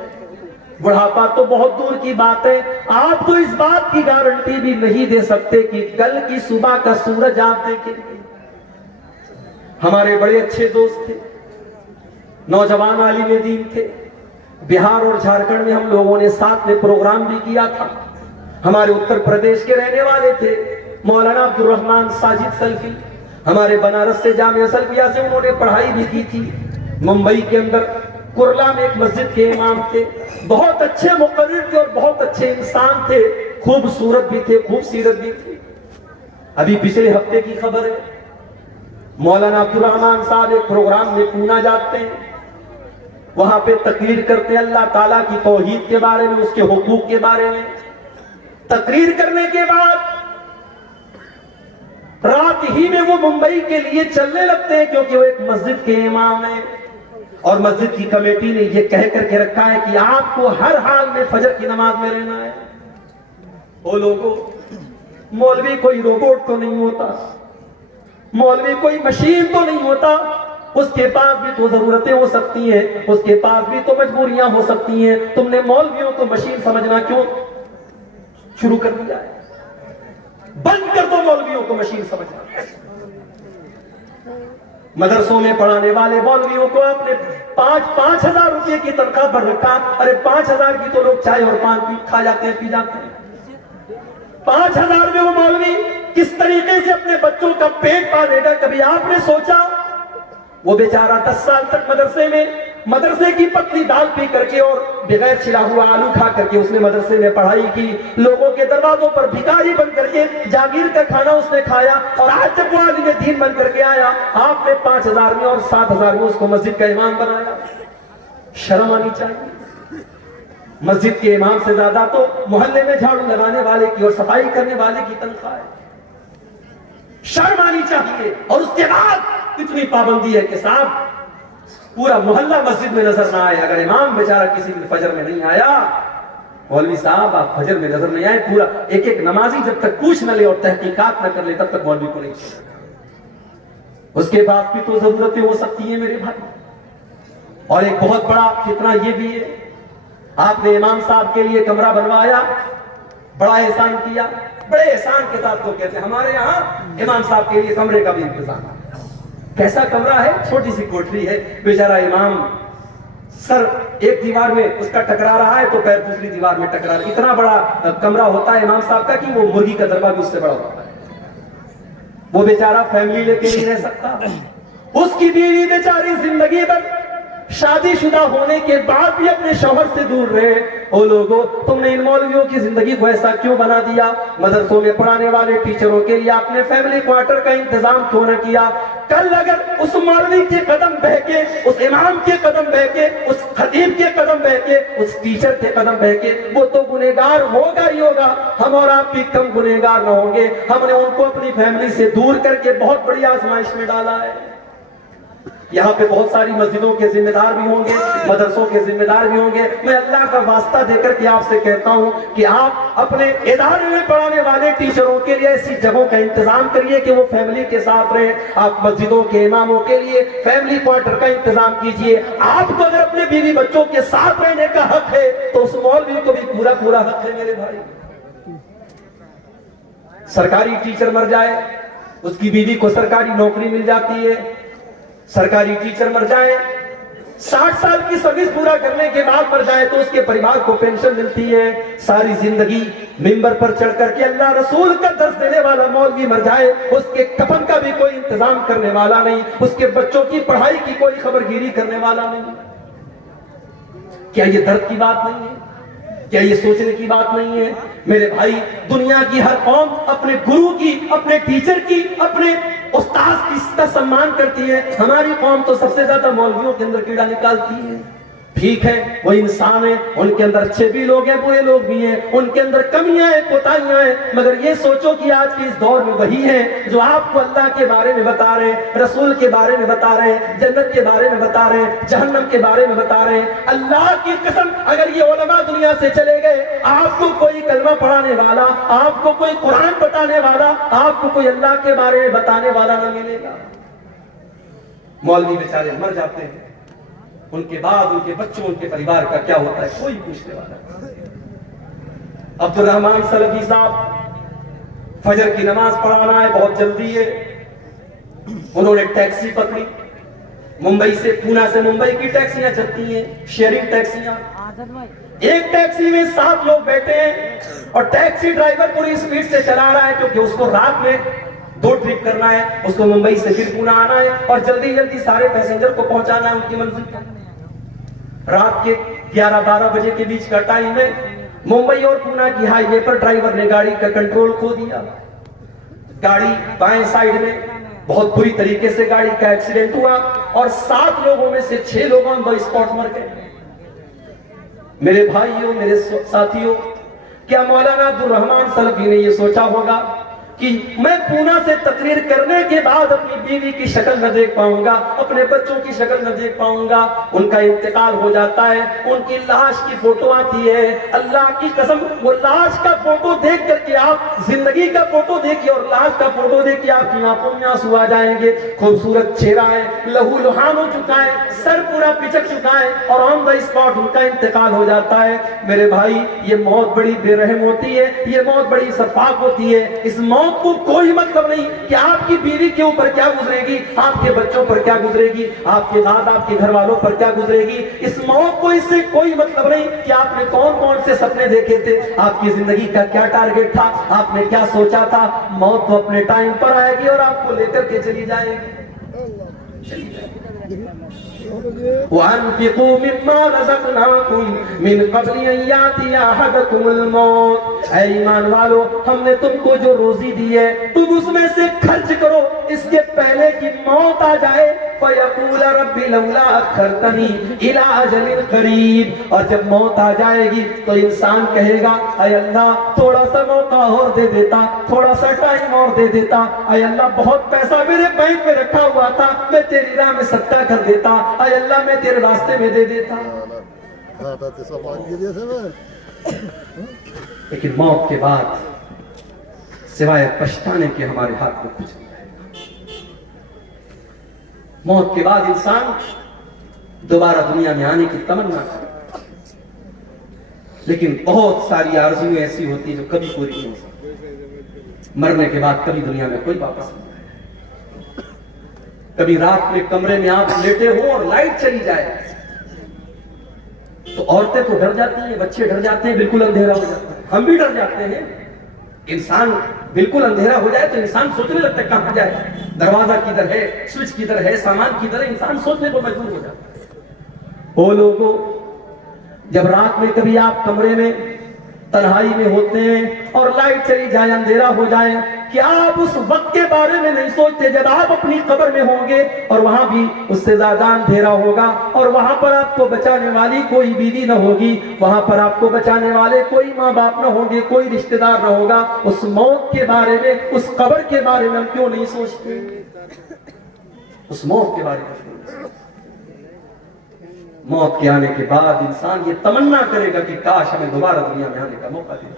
بڑھاپا تو بہت دور کی بات ہے۔ آپ تو اس بات کی گارنٹی بھی نہیں دے سکتے کہ کل کی صبح کا سورج آپ دیکھیں گے۔ ہمارے بڑے اچھے دوست تھے، نوجوان عالم دین تھے، بہار اور جھارکھنڈ میں ہم لوگوں نے ساتھ میں پروگرام بھی کیا تھا۔ ہمارے اتر پردیش کے رہنے والے تھے مولانا عبد الرحمن ساجد سلفی، ہمارے بنارس سے جامعہ سلفیہ سے انہوں نے پڑھائی بھی کی تھی۔ ممبئی کے اندر کرلا میں ایک مسجد کے امام تھے، بہت اچھے مقرر تھے اور بہت اچھے انسان تھے، خوبصورت بھی تھے، خوبصورت بھی تھے۔ ابھی پچھلے ہفتے کی خبر ہے، مولانا عبد الرحمن صاحب ایک پروگرام میں پونا جاتے ہیں، وہاں پہ تقریر کرتے ہیں اللہ تعالیٰ کی توحید کے بارے میں، اس کے حقوق کے بارے میں۔ تقریر کرنے کے بعد رات ہی میں وہ ممبئی کے لیے چلنے لگتے ہیں، کیونکہ وہ ایک مسجد کے امام ہیں اور مسجد کی کمیٹی نے یہ کہہ کر کے رکھا ہے کہ آپ کو ہر حال میں فجر کی نماز میں رہنا ہے۔ وہ لوگوں، مولوی کوئی روبوٹ تو نہیں ہوتا، مولوی کوئی مشین تو نہیں ہوتا، اس کے پاس بھی تو ضرورتیں ہو سکتی ہیں، اس کے پاس بھی تو مجبوریاں ہو سکتی ہیں۔ تم نے مولویوں کو مشین سمجھنا کیوں شروع کر دیا ہے؟ بند کر دو مولویوں کو مشین سمجھنا۔ مدرسوں میں پڑھانے والے مولویوں کو آپ نے 5,000 روپے کی تنخواہ پر رکھا۔ ارے 5,000 کی تو لوگ چائے اور پان کھا جاتے ہیں، پی جاتے ہیں۔ 5,000 میں وہ مولوی کس طریقے سے اپنے بچوں کا پیٹ پالے گا؟ کبھی آپ نے سوچا؟ وہ بیچارہ 10 سال تک مدرسے کی پتلی دال پی کر کے اور بغیر چھلا ہوا آلو کھا کر کے اس نے مدرسے میں پڑھائی کی، لوگوں کے دروازوں پر بھکاری بن کر کے جاگیر کا کھانا اس نے کھایا، اور آج جب وہ عالم دین بن کر کے آیا، آپ نے 5,000 میں اور 7,000 میں اس کو مسجد کا امام بنایا۔ شرم آنی چاہیے۔ مسجد کے امام سے زیادہ تو محلے میں جھاڑو لگانے والے کی اور صفائی کرنے والے کی تنخواہ ہے۔ شرم آنی چاہیے۔ اور اس کے بعد اتنی پابندی ہے کہ صاحب پورا محلہ مسجد میں نظر نہ آئے۔ اگر امام بیچارہ کسی دن فجر میں نہیں آیا، مولوی صاحب آپ فجر میں نظر نہیں آئے، پورا ایک نمازی جب تک پوچھ نہ لے اور تحقیقات نہ کر لے تب تک مولوی کو نہیں چھوڑے۔ اس کے بعد بھی تو ضرورتیں ہو سکتی ہیں میرے بھائی۔ اور ایک بہت بڑا فتنہ یہ بھی ہے، آپ نے امام صاحب کے لیے کمرہ بنوایا، بڑا احسان کیا، بڑے احسان کے ساتھ وہ کہتے ہیں ہمارے یہاں امام صاحب کے لیے کمرے کا بھی انتظام ہے۔ کیسا کمرہ ہے؟ چھوٹی سی کوٹری ہے، بیچارہ امام سر ایک دیوار میں اس کا ٹکرا رہا ہے تو پیر دوسری دیوار میں ٹکرا رہا ہے۔ اتنا بڑا کمرہ ہوتا ہے امام صاحب کا کہ وہ مرغی کا دربہ بھی اس سے بڑا ہوتا ہے۔ وہ بیچارہ فیملی لے کے نہیں رہ سکتا، اس کی بیوی بیچاری زندگی بھر شادی شدہ ہونے کے بعد بھی اپنے شوہر سے دور رہے۔ او لوگوں، تم نے ان مولویوں کی زندگی کو ایسا کیوں بنا دیا؟ مدرسوں میں پڑھانے والے ٹیچروں کے لیے آپ نے فیملی کوارٹر کا انتظام کیوں نہ کیا؟ کل اگر اس مولوی کے قدم بہ کے، اس امام کے قدم بہ کے، اس خطیب کے قدم بہ کے، اس ٹیچر کے قدم بہ کے، وہ تو گنہگار ہوگا ہی ہوگا، ہم اور آپ بھی کم گنہگار نہ ہوں گے۔ ہم نے ان کو اپنی فیملی سے دور کر کے بہت بڑی آزمائش میں ڈالا ہے۔ یہاں پہ بہت ساری مسجدوں کے ذمہ دار بھی ہوں گے، مدرسوں کے ذمہ دار بھی ہوں گے۔ میں اللہ کا واسطہ دے کر کے آپ سے کہتا ہوں کہ آپ اپنے ادارے میں پڑھانے والے ٹیچروں کے لیے ایسی جگہوں کا انتظام کریے کہ وہ فیملی کے ساتھ رہیں۔ آپ مسجدوں کے اماموں کے لیے فیملی کوارٹر کا انتظام کیجئے۔ آپ کو اگر اپنے بیوی بچوں کے ساتھ رہنے کا حق ہے تو اس مولوی کو بھی پورا پورا حق ہے میرے بھائی۔ سرکاری ٹیچر مر جائے، اس کی بیوی کو سرکاری نوکری مل جاتی ہے، سرکاری ٹیچر مر جائے، 60 سال کی سروس پورا کرنے کے بعد مر جائے تو اس کے پریوار کو پینشن ملتی ہے. ساری زندگی ممبر پر چڑھ کر کے اللہ رسول کا درس دینے والا مولوی مر جائے, اس کے کفن کا بھی کوئی انتظام کرنے والا نہیں, اس کے بچوں کی پڑھائی کی کوئی خبرگیری کرنے والا نہیں. کیا یہ درد کی بات نہیں ہے؟ کیا یہ سوچنے کی بات نہیں ہے؟ میرے بھائی, دنیا کی ہر قوم اپنے گرو کی, اپنے ٹیچر کی, اپنے استاد کی کا سمان کرتی ہے. ہماری قوم تو سب سے زیادہ مولویوں کے اندر کیڑا نکالتی ہے. ٹھیک ہے, وہ انسان ہے, ان کے اندر اچھے بھی لوگ ہیں, برے لوگ بھی ہیں, ان کے اندر کمیاں ہیں, کوتاہیاں ہیں, مگر یہ سوچو کہ آج کے اس دور میں وہی ہیں جو آپ کو اللہ کے بارے میں بتا رہے ہیں, رسول کے بارے میں بتا رہے ہیں, جنت کے بارے میں بتا رہے ہیں, جہنم کے بارے میں بتا رہے ہیں. اللہ کی قسم, اگر یہ علماء دنیا سے چلے گئے, آپ کو کوئی کلمہ پڑھانے والا, آپ کو کوئی قرآن بتانے والا, آپ کو کوئی اللہ کے بارے میں بتانے والا نہ ملے گا. مولوی بیچارے مر جاتے ہیں, ان کے بعد ان کے بچوں, ان کے پریوار کا کیا ہوتا ہے کوئی پوچھنے والا نہیں. عبد الرحمان سلفی صاحب فجر کی نماز پڑھانا ہے, بہت جلدی ہے. انہوں نے ٹیکسی پکڑی, ممبئی سے, پونا سے ممبئی کی ٹیکسیاں چلتی ہیں, شیئرنگ ٹیکسیاں. ایک ٹیکسی میں 7 لوگ بیٹھے ہیں اور ٹیکسی ڈرائیور پوری اسپیڈ سے چلا رہا ہے کیونکہ اس کو رات میں 2 ٹرپ کرنا ہے, اس کو ممبئی سے پھر پونا آنا ہے اور جلدی جلدی سارے پیسنجر کو پہنچانا ہے ان کی منزل پر. رات کے 11-12 بجے کے بیچ کا ٹائم ہے. ممبئی اور پونا کی ہائی وے پر ڈرائیور نے گاڑی کا کنٹرول کھو دیا. گاڑی بائیں سائیڈ میں, بہت بری طریقے سے گاڑی کا ایکسیڈنٹ ہوا اور 7 لوگوں میں سے 6 لوگ آن دی اسپاٹ مر گئے. میرے بھائیوں, میرے ساتھیوں, کیا مولانا عبد الرحمان سلفی نے یہ سوچا ہوگا کہ میں پونا سے تقریر کرنے کے بعد اپنی بیوی کی شکل نہ دیکھ پاؤں گا, اپنے بچوں کی شکل نہ دیکھ پاؤں گا, ان کا انتقال ہو جاتا ہے, ان کی لاش کی فوٹو آتی ہے. اللہ کی قسم, وہ لاش کا فوٹو دیکھ کر کے آپ زندگی کا فوٹو دیکھیے اور لاش کا فوٹو دیکھیے, آپ کی آنکھوں میں آنسو آ جائیں گے. خوبصورت چہرہ ہے, لہو لہان ہو چکا ہے, سر پورا پچک چکا ہے اور آن دی اسپاٹ ان کا انتقال ہو جاتا ہے. میرے بھائی, یہ موت بڑی بے رحم ہوتی ہے, یہ موت بڑی شفاف ہوتی ہے. اس موت کو کوئی مطلب نہیں کہ آپ کی بیوی کے اوپر کیا گزرے گی, آپ کے بچوں پر کیا گزرے گی, آپ کے بعد آپ کے گھر والوں پر کیا گزرے گی. اس موت کو اس سے کوئی مطلب نہیں کہ آپ نے کون کون سے سپنے دیکھے تھے, آپ کی زندگی کا کیا ٹارگٹ تھا, آپ نے کیا سوچا تھا. موت تو اپنے ٹائم پر آئے گی اور آپ کو لے کر کے چلی جائے گی. وَأَنْفِقُوا مِمَّا رَزَقْنَاكُمْ مِنْ قَبْلِ أَنْ يَأْتِيَ أَحَدَكُمُ الْمَوْتُ. اے ایمان والو, ہم نے تم کو جو روزی دی ہے تم اس میں سے خرچ کرو اس کے پہلے کہ موت آ جائے. فَيَقُولَ رَبِّ لَوْلَا أَخَّرْتَنِي إِلَىٰ أَجَلٍ قَرِيبٍ. اور جب موت آ جائے گی تو انسان کہے گا, اے اللہ تھوڑا سا موقع اور دے دیتا, تھوڑا سا ٹائم اور دے دیتا. اے اللہ بہت پیسہ میرے بینک میں رکھا ہوا تھا, میں تیری راہ میں صدقہ کر دیتا. اے اللہ میں تیرے راستے میں دے دیتا. لیکن موت کے بعد سوائے پچھتانے کے ہمارے ہاتھ میں کچھ نہیں ہے. موت کے بعد انسان دوبارہ دنیا میں آنے کی تمنا کرتا, لیکن بہت ساری آرزویں ایسی ہوتی ہیں جو کبھی پوری نہیں ہو سکتی. مرنے کے بعد کبھی دنیا میں کوئی واپس نہیں آئے. کبھی رات میں کمرے میں آپ لیٹے ہوں اور لائٹ چلی جائے تو عورتیں تو ڈر جاتی ہیں, بچے ڈر جاتے ہیں, بالکل اندھیرا ہو جاتا ہے, ہم بھی ڈر جاتے ہیں. انسان بالکل اندھیرا ہو جائے تو انسان سوچنے لگتا ہے کہاں جائے, دروازہ کدھر ہے, سوئچ کدھر ہے, سامان کدھر ہے, انسان سوچنے کو مجبور ہو جاتا ہے. وہ لوگوں, جب رات میں کبھی آپ کمرے میں تنہائی میں ہوتے ہیں اور لائٹ چلی جائے, اندھیرا ہو جائے, کیا آپ اس وقت کے بارے میں نہیں سوچتے جب آپ اپنی قبر میں ہوں گے اور وہاں بھی اس سے زیادہ اندھیرا ہوگا اور وہاں پر آپ کو بچانے والی کوئی بیوی نہ ہوگی, وہاں پر آپ کو بچانے والے کوئی ماں باپ نہ ہوں گے, کوئی رشتہ دار نہ ہوگا. اس موت کے بارے میں, اس قبر کے بارے میں ہم کیوں نہیں سوچتے؟ اس موت کے بارے میں موت کے آنے کے بعد انسان یہ تمنا کرے گا کہ کاش ہمیں دوبارہ دنیا میں آنے کا موقع دے.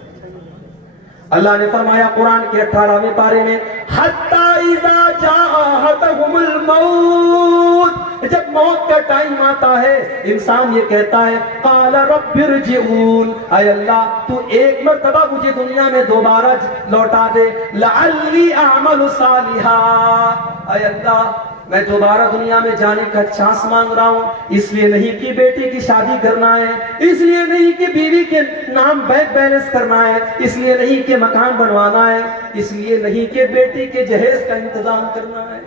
اللہ نے فرمایا قرآن کے 18ویں پارے میں, حَتَّى إِذَا جَاءَ أَحَدَهُمُ الْمَوْتُ, جب موت کا ٹائم آتا ہے انسان یہ کہتا ہے, قَالَ رَبِّ ارْجِعُونِ, اے اللہ تو ایک مرتبہ مجھے دنیا میں دوبارہ لوٹا دے, لَعَلِّي أَعْمَلُ صَالِحًا, اے اللہ میں دوبارہ دنیا میں جانے کا چانس مانگ رہا ہوں، اس لیے نہیں کہ بیٹی کی شادی کرنا ہے، اس لیے نہیں کہ بیوی کے نام بینک بیلنس کرنا ہے، اس لیے نہیں کہ مکان بنوانا ہے، اس لیے نہیں کہ بیٹی کے جہیز کا انتظام کرنا ہے۔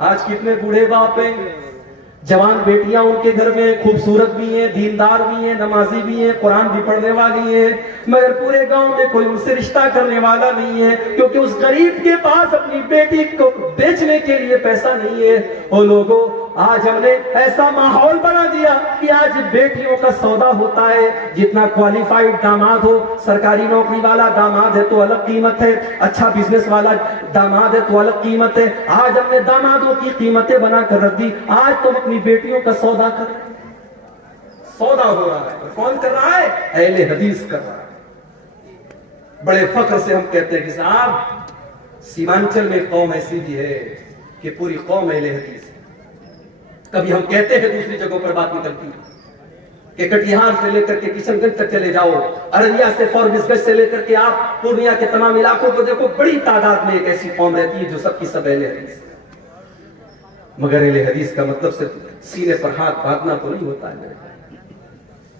آج کتنے بوڑھے باپ ہیں، جوان بیٹیاں ان کے گھر میں خوبصورت بھی ہیں، دیندار بھی ہیں، نمازی بھی ہیں، قرآن بھی پڑھنے والی ہیں، مگر پورے گاؤں میں کوئی ان سے رشتہ کرنے والا نہیں ہے، کیونکہ اس غریب کے پاس اپنی بیٹی کو بیچنے کے لیے پیسہ نہیں ہے۔ او لوگوں، آج ہم نے ایسا ماحول بنا دیا کہ آج بیٹیوں کا سودا ہوتا ہے، جتنا کوالیفائڈ داماد ہو، سرکاری نوکری والا داماد ہے تو الگ قیمت ہے، اچھا بزنس والا داماد ہے تو الگ قیمت ہے۔ آج ہم نے دامادوں کی قیمتیں بنا کر رکھ دی، آج تم اپنی بیٹیوں کا سودا کر رہے ہیں۔ سودا ہو رہا ہے، کون کر رہا ہے؟ اہل حدیث کر رہا ہے۔ بڑے فخر سے ہم کہتے ہیں کہ صاحب سیمانچل میں قوم ایسی بھی ہے کہ پوری قوم اہل حدیث ہے۔ کبھی ہم کہتے ہیں دوسری جگہوں پر بات نکلتی کہ کٹیہار سے لے کر کے کشن گنج تک چلے جاؤ، ارریہ سے فوربس گنج سے لے کر کے آپ پورنیہ کے تمام علاقوں کو دیکھو، بڑی تعداد میں ایک ایسی قوم رہتی ہے جو سب کی سب اہل حدیث ہے۔ مگر اہل حدیث کا مطلب صرف سینے پر ہاتھ باندھنا تو نہیں ہوتا ہے میرے بھائی۔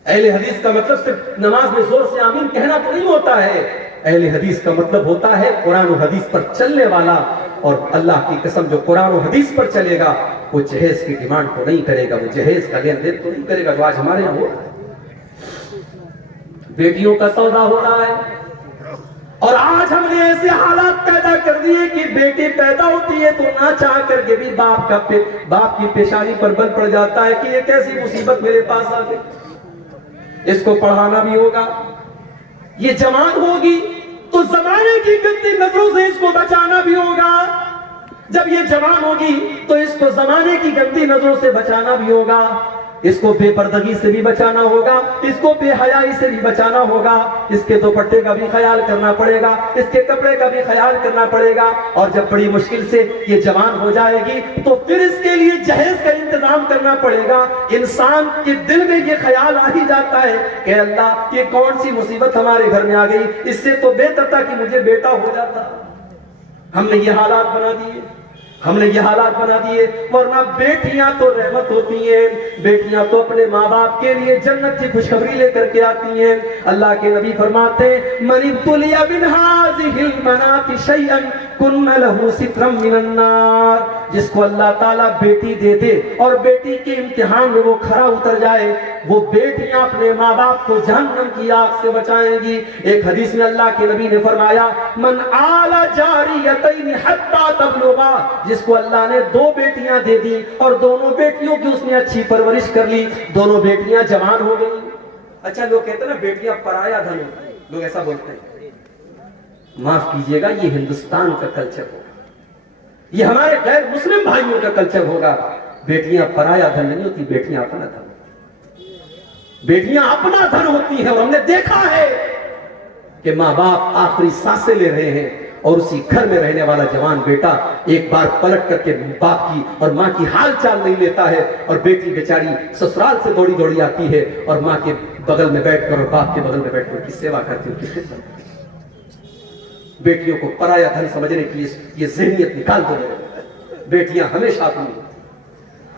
اہل حدیث کا مطلب صرف نماز میں زور سے آمین کہنا تو نہیں ہوتا ہے۔ اہل حدیث کا مطلب ہوتا ہے قرآن و حدیث پر چلنے والا، اور اللہ کی قسم جو قرآن و حدیث پر چلے گا وہ جہیز کی ڈیمانڈ تو نہیں کرے گا، وہ جہیز کا لین دین تو نہیں کرے گا جو آج ہمارے یہاں ہو رہا ہے۔ بیٹیوں کا سودا ہو رہا ہے، اور آج ہم نے ایسے حالات پیدا کر دیے کہ بیٹی پیدا ہوتی ہے تو نہ چاہ کر کے بھی باپ کی پیشانی پر بل پڑ جاتا ہے کہ یہ کیسی مصیبت میرے پاس آ گئی، اس کو پڑھانا بھی ہوگا، یہ جوان ہوگی تو زمانے کی گندی نظروں سے اس کو بچانا بھی ہوگا، جب یہ جوان ہوگی تو اس کو زمانے کی گندی نظروں سے بچانا بھی ہوگا، اس کو بے پردگی سے بھی بچانا ہوگا، اس کو بے حیائی سے بھی بچانا ہوگا، اس کے دوپٹے کا بھی خیال کرنا پڑے گا، اس کے کپڑے کا بھی خیال کرنا پڑے گا، اور جب بڑی مشکل سے یہ جوان ہو جائے گی تو پھر اس کے لیے جہیز کا انتظام کرنا پڑے گا۔ انسان کے دل میں یہ خیال آ ہی جاتا ہے کہ اللہ یہ کون سی مصیبت ہمارے گھر میں آ گئی، اس سے تو بہتر تھا کہ مجھے بیٹا ہو جاتا۔ ہم نے یہ حالات بنا دیے، ہم نے یہ حالات بنا دیے، ورنہ بیٹیاں تو رحمت ہوتی ہیں، بیٹیاں تو اپنے ماں باپ کے لیے جنت کی خوشخبری لے کر کے آتی ہیں۔ اللہ کے نبی فرماتے ہیں من ابتلی من هذه المناط شيئا كن له سترا من النار، جس کو اللہ تعالیٰ بیٹی دے دے اور بیٹی کے امتحان میں وہ کھرا اتر جائے، وہ بیٹیاں اپنے ماں باپ کو جہنم کی آگ سے بچائیں گی۔ ایک حدیث میں اللہ کے نبی نے فرمایا من آل جاریتین حتی تبلغا، جس کو اللہ نے 2 بیٹیاں دے دی اور دونوں بیٹیوں کی اس نے اچھی پرورش کر لی، دونوں بیٹیاں جوان ہو گئی۔ اچھا لوگ کہتے ہیں نا بیٹیاں پرایا دھن ہوتا ہے، لوگ ایسا بولتے ہیں، معاف کیجئے گا یہ ہندوستان کا کلچر ہوگا، یہ ہمارے غیر مسلم بھائیوں کا کلچر ہوگا۔ بیٹیاں پرایا دھن نہیں ہوتی، بیٹیاں اپنا دھن، بیٹیاں اپنا دھن ہوتی ہیں۔ اور ہم نے دیکھا ہے کہ ماں باپ آخری سانسیں لے رہے ہیں اور اسی گھر میں رہنے والا جوان بیٹا ایک بار پلٹ کر کے باپ کی اور ماں کی حال چال نہیں لیتا ہے، اور بیٹی بیچاری سسرال سے دوڑی دوڑی آتی ہے اور ماں کے بغل میں بیٹھ کر اور باپ کے بغل میں بیٹھ کر کی سیوا کرتی ہے، ان کی خدمت کرتی ہے۔ بیٹیوں کو پرایا دھن سمجھنے کی یہ ذہنیت نکال دو میرے، بیٹیاں ہمیشہ اپنی ہیں،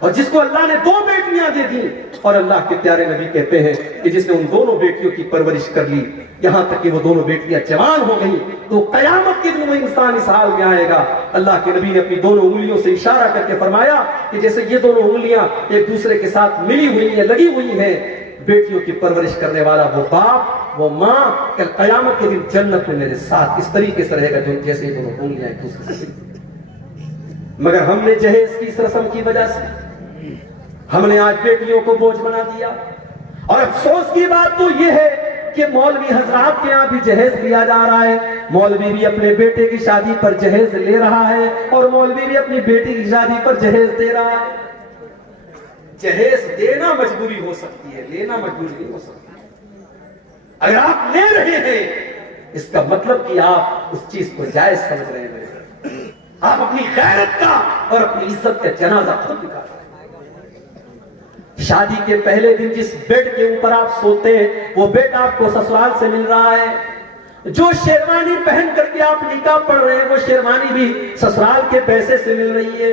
اور جس کو اللہ نے 2 بیٹیاں دے دی، اور اللہ کے پیارے نبی کہتے ہیں کہ جس نے ان دونوں بیٹیوں کی پرورش کر لی یہاں تک کہ وہ دونوں بیٹیاں جوان ہو گئیں، تو قیامت کے دن وہ انسان اس حال میں آئے گا۔ اللہ کے نبی نے اپنی دونوں انگلیوں سے اشارہ کر کے فرمایا کہ جیسے یہ دونوں انگلیاں ایک دوسرے کے ساتھ ملی ہوئی ہیں، لگی ہوئی ہیں، بیٹیوں کی پرورش کرنے والا وہ باپ وہ ماں کل قیامت کے دن جنت میں میرے ساتھ اس طریقے سے رہے گا جیسے یہ دونوں انگلیاں ایک دوسرے سے۔ مگر ہم نے جہیز کی اس رسم کی وجہ سے ہم نے آج بیٹیوں کو بوجھ بنا دیا، اور افسوس کی بات تو یہ ہے کہ مولوی حضرات کے یہاں بھی جہیز لیا جا رہا ہے، مولوی بھی اپنے بیٹے کی شادی پر جہیز لے رہا ہے، اور مولوی بھی اپنی بیٹی کی شادی پر جہیز دے رہا ہے۔ جہیز دینا مجبوری ہو سکتی ہے، لینا مجبوری نہیں ہو سکتی۔ اگر آپ لے رہے ہیں اس کا مطلب کہ آپ اس چیز کو جائز سمجھ رہے ہیں، آپ اپنی غیرت کا اور اپنی عزت کا جنازہ خود نکال رہے ہیں۔ شادی کے پہلے دن جس بیڈ کے اوپر آپ سوتے ہیں وہ بیڈ آپ کو سسرال سے مل رہا ہے، جو شیروانی پہن کر کے آپ نکاح پڑھ رہے ہیں وہ شیروانی بھی سسرال کے پیسے سے مل رہی ہے۔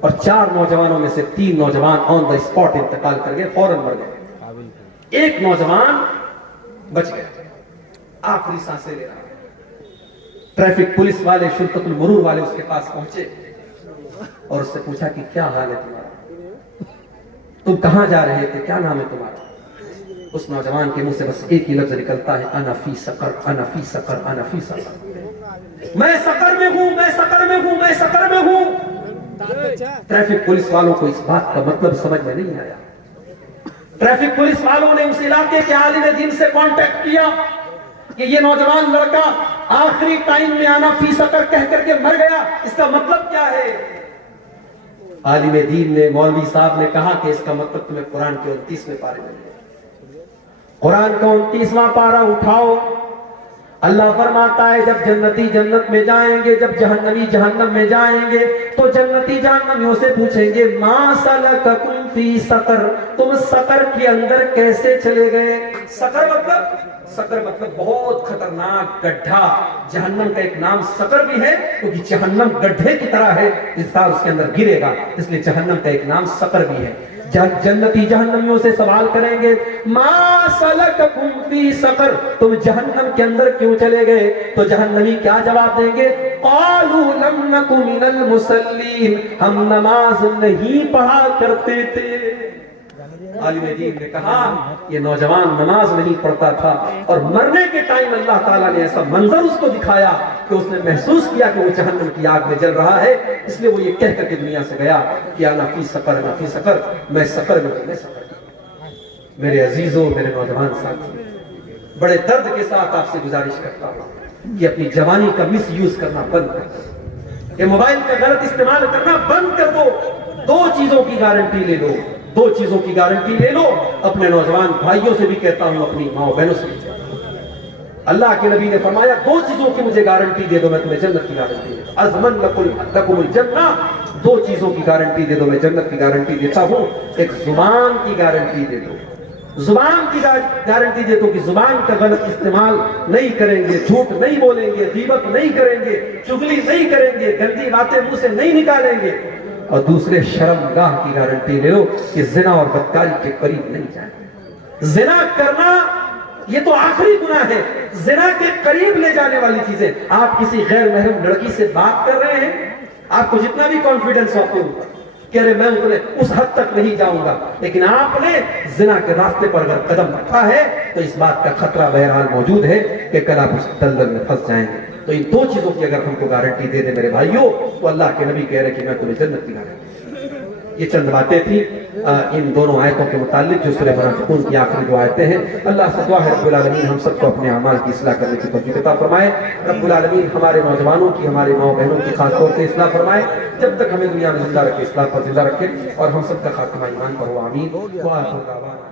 اور 4 نوجوانوں میں سے 3 نوجوان آن دا اسپاٹ انتقال کر گئے، فوراً مر گئے، ایک نوجوان بچ گیا، آخری سانسیں لے رہا۔ ٹریفک پولیس والے، شرطت المرور والے اس کے پاس پہنچے اور اس سے پوچھا کہ کیا حال ہے تمہارا، تم کہاں جا رہے تھے، کیا نام ہے تمہارا؟ اس نوجوان کے منہ سے بس ایک ہی لفظ نکلتا ہے، انا فی سقر، انا فی سقر، انا فی سقر، میں سقر میں ہوں، میں سقر میں ہوں، میں سقر میں ہوں۔ ٹریفک پولیس والوں کو اس بات کا مطلب سمجھ میں نہیں آیا۔ ٹریفک پولیس والوں نے اس علاقے کے عالم دین سے کانٹیکٹ کیا کہ یہ نوجوان لڑکا آخری ٹائم میں آنا فی سقر کہہ کر کے مر گیا، اس کا مطلب کیا ہے؟ عالم دین نے، مولوی صاحب نے کہا کہ اس کا مطلب تمہیں قرآن کے 29ویں پارے میں، قرآن کا 29واں پارہ اٹھاؤ، اللہ فرماتا ہے جب جنتی جنت میں جائیں گے، جب جہنمی جہنم میں جائیں گے تو جنتی جہنمیوں سے پوچھیں گے ما سلککم فی سقر، تم سقر کے اندر کیسے چلے گئے؟ سقر مطلب بہت خطرناک گڈھا، جہنم کا ایک نام سقر بھی ہے کیونکہ جہنم گڈھے کی طرح ہے، انسان اس کے اندر گرے گا، اس لیے جہنم کا ایک نام سقر بھی ہے۔ جنتی جہنمیوں سے سوال کریں گے ما سلککم فی سقر، تم جہنم کے اندر کیوں چلے گئے؟ تو جہنمی کیا جواب دیں گے؟ قالوا لم نک من المصلین، ہم نماز نہیں پڑھا کرتے تھے۔ عالم دین نے کہا یہ نوجوان نماز نہیں پڑھتا تھا اور مرنے کے ٹائم اللہ تعالیٰ نے ایسا منظر اس کو دکھایا کہ اس نے محسوس کیا کہ وہ جہنم کی آگ میں جل رہا ہے، اس لیے وہ یہ کہہ کر کے دنیا سے گیا کہ انا فی سقر، انا فی سقر، میں سقر میں ہوں، میں سقر میں۔ میرے عزیزوں، میرے نوجوان ساتھی، بڑے درد کے ساتھ آپ سے گزارش کرتا ہوں کہ اپنی جوانی کا مس یوز کرنا بند کر دو، یہ موبائل کا غلط استعمال کرنا بند کر دو۔ 2 چیزوں کی گارنٹی لے لو، 2 چیزوں کی گارنٹی لے لو، اپنے نوجوان بھائیوں سے بھی کہتا ہوں، اپنی ماں بہنوں سے بھی کہتا ہوں۔ اللہ کے نبی نے فرمایا 2 چیزوں کی مجھے گارنٹی دے دو، میں تمہیں جنت کی گارنٹی دے دوں، ازمن لکم الجنہ، 2 چیزوں کی گارنٹی دے دو، میں جنت کی گارنٹی دیتا ہوں۔ ایک زبان کی گارنٹی دے دو، زبان کی گارنٹی دے دو کہ زبان کا غلط استعمال نہیں کریں گے، جھوٹ نہیں بولیں گے، غیبت نہیں کریں گے، چغلی نہیں کریں گے، گندی باتیں منہ سے نہیں نکالیں گے۔ اور دوسرے شرمگاہ کی گارنٹی لے لو کہ زنا اور بدکاری کے قریب نہیں جائیں گے۔ زنا کرنا یہ تو آخری گناہ ہے، زنا کے قریب لے جانے والی چیزیں۔ آپ کسی غیر محرم لڑکی سے بات کر رہے ہیں، آپ کو جتنا بھی کانفیڈنس ہو کہ ارے میں اس حد تک نہیں جاؤں گا، لیکن آپ نے زنا کے راستے پر اگر قدم رکھا ہے تو اس بات کا خطرہ بہرحال موجود ہے کہ کل آپ اس دلدل میں پھنس جائیں گے۔ تو ان 2 چیزوں کی اگر ہم کو گارنٹی دے دے میرے بھائیوں، تو اللہ کے نبی کہہ رہے کہ میں تمہیں جنت کی گارنٹی۔ یہ چند باتیں تھیں ان دونوں آیتوں کے متعلق جو سورہ منافقون کی آخری 2 آیتیں ہیں۔ اللہ سے دعا ہے رب العالمین ہم سب کو اپنے اعمال کی اصلاح کرنے کی توفیق عطا فرمائے۔ رب العالمین ہمارے نوجوانوں کی، ہمارے ماں بہنوں کی خاص طور سے اصلاح فرمائے، جب تک ہمیں دنیا میں زندہ رکھے، اصلاح پر زندہ رکھے، اور ہم سب کا خاتمہ ایمان پر ہو، آمین۔ وآخر دعوانا